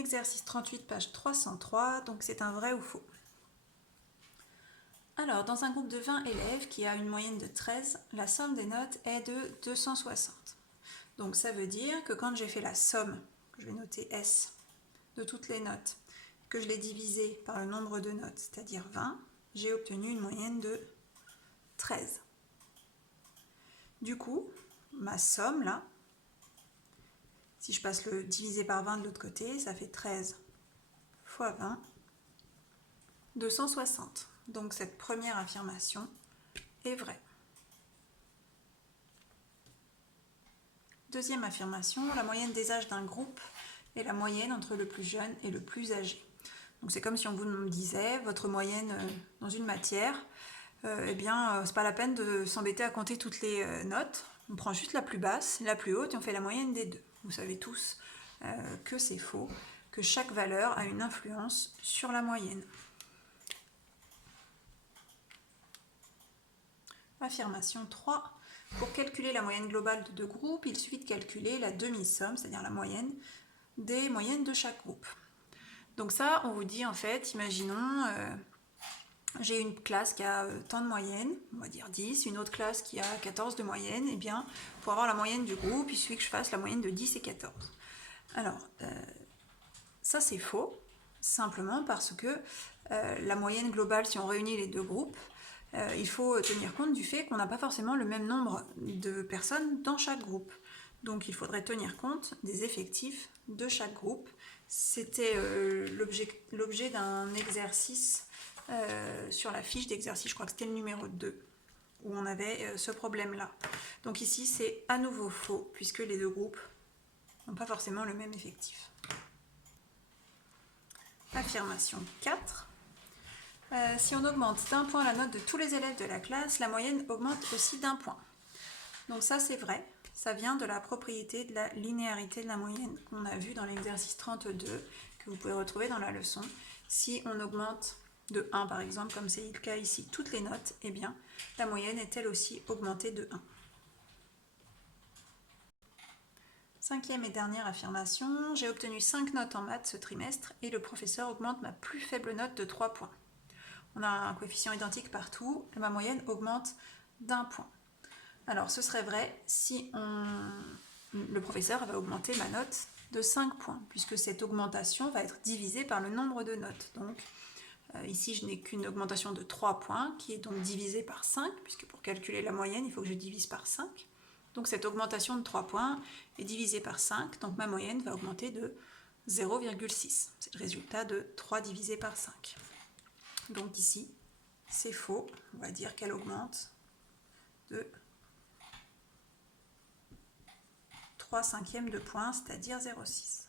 Exercice 38, page 303, donc c'est un vrai ou faux. Alors, dans un groupe de 20 élèves qui a une moyenne de 13, la somme des notes est de 260. Donc ça veut dire que quand j'ai fait la somme, je vais noter S, de toutes les notes, que je l'ai divisé par le nombre de notes, c'est-à-dire 20, j'ai obtenu une moyenne de 13. Du coup, ma somme là, si je passe le divisé par 20 de l'autre côté, ça fait 13 fois 20, 260. Donc cette première affirmation est vraie. Deuxième affirmation, la moyenne des âges d'un groupe est la moyenne entre le plus jeune et le plus âgé. Donc c'est comme si on vous me disait votre moyenne dans une matière, eh bien c'est pas la peine de s'embêter à compter toutes les notes. On prend juste la plus basse, la plus haute et on fait la moyenne des deux. Vous savez tous que c'est faux, que chaque valeur a une influence sur la moyenne. Affirmation 3. Pour calculer la moyenne globale de deux groupes, il suffit de calculer la demi-somme, c'est-à-dire la moyenne, des moyennes de chaque groupe. Donc ça, on vous dit en fait, imaginons, j'ai une classe qui a tant de moyenne, on va dire 10, une autre classe qui a 14 de moyenne, et bien pour avoir la moyenne du groupe, il suffit que je fasse la moyenne de 10 et 14. Alors, ça c'est faux, simplement parce que la moyenne globale, si on réunit les deux groupes, il faut tenir compte du fait qu'on n'a pas forcément le même nombre de personnes dans chaque groupe. Donc il faudrait tenir compte des effectifs de chaque groupe. C'était l'objet d'un exercice sur la fiche d'exercice, je crois que c'était le numéro 2, où on avait ce problème-là. Donc ici c'est à nouveau faux, puisque les deux groupes n'ont pas forcément le même effectif. Affirmation 4. Si on augmente d'un point la note de tous les élèves de la classe, la moyenne augmente aussi d'un point. Donc ça c'est vrai, ça vient de la propriété de la linéarité de la moyenne qu'on a vu dans l'exercice 32, que vous pouvez retrouver dans la leçon. Si on augmente de 1 par exemple, comme c'est le cas ici, toutes les notes, eh bien la moyenne est elle aussi augmentée de 1. Cinquième et dernière affirmation, j'ai obtenu 5 notes en maths ce trimestre et le professeur augmente ma plus faible note de 3 points. On a un coefficient identique partout, et ma moyenne augmente d'un point. Alors ce serait vrai si le professeur va augmenter ma note de 5 points, puisque cette augmentation va être divisée par le nombre de notes. Donc ici je n'ai qu'une augmentation de 3 points, qui est donc divisée par 5, puisque pour calculer la moyenne, il faut que je divise par 5. Donc cette augmentation de 3 points est divisée par 5, donc ma moyenne va augmenter de 0,6. C'est le résultat de 3 divisé par 5. Donc ici, c'est faux, on va dire qu'elle augmente de 3/5 de point, c'est-à-dire 0,6.